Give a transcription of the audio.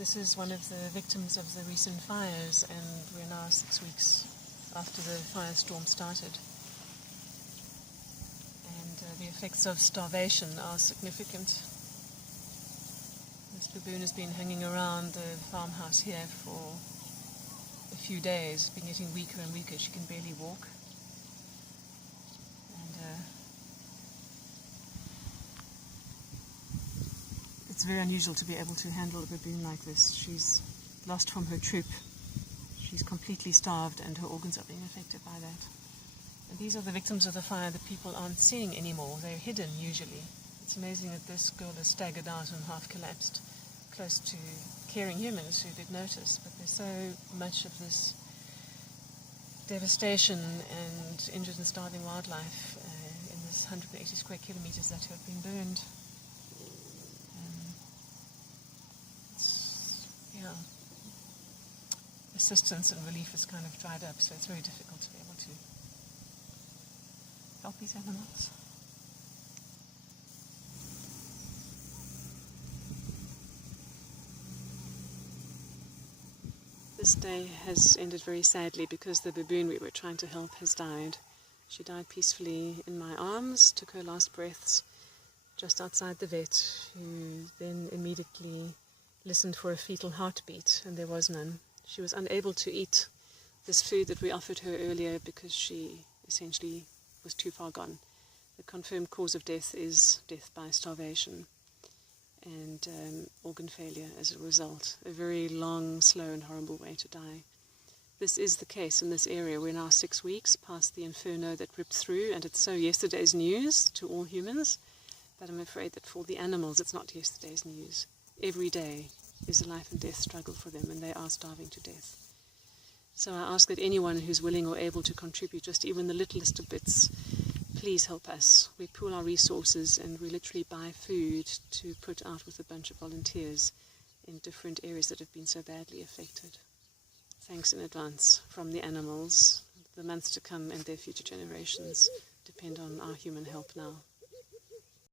This is one of the victims of the recent fires, and we're now 6 weeks after the firestorm started. And the effects of starvation are significant. This baboon has been hanging around the farmhouse here for a few days, been getting weaker and weaker. She can barely walk. It's very unusual to be able to handle a baboon like this. She's lost from her troop. She's completely starved and her organs are being affected by that. And these are the victims of the fire that people aren't seeing anymore. They're hidden usually. It's amazing that this girl has staggered out and half collapsed close to caring humans who did notice. But there's so much of this devastation and injured and starving wildlife in this 180 square kilometres that have been burned. Assistance and relief is kind of dried up, so it's very difficult to be able to help these animals. This day has ended very sadly because the baboon we were trying to help has died. She died peacefully in my arms, took her last breaths just outside the vet, who then immediately listened for a fetal heartbeat, and there was none. She was unable to eat this food that we offered her earlier because she essentially was too far gone. The confirmed cause of death is death by starvation and organ failure as a result. A very long, slow and horrible way to die. This is the case in this area. We're now 6 weeks past the inferno that ripped through, and it's so yesterday's news to all humans, but I'm afraid that for the animals it's not yesterday's news. Every day is a life and death struggle for them, and they are starving to death. So I ask that anyone who's willing or able to contribute just even the littlest of bits, please help us. We pool our resources and we literally buy food to put out with a bunch of volunteers in different areas that have been so badly affected. Thanks in advance from the animals. The months to come and their future generations depend on our human help now.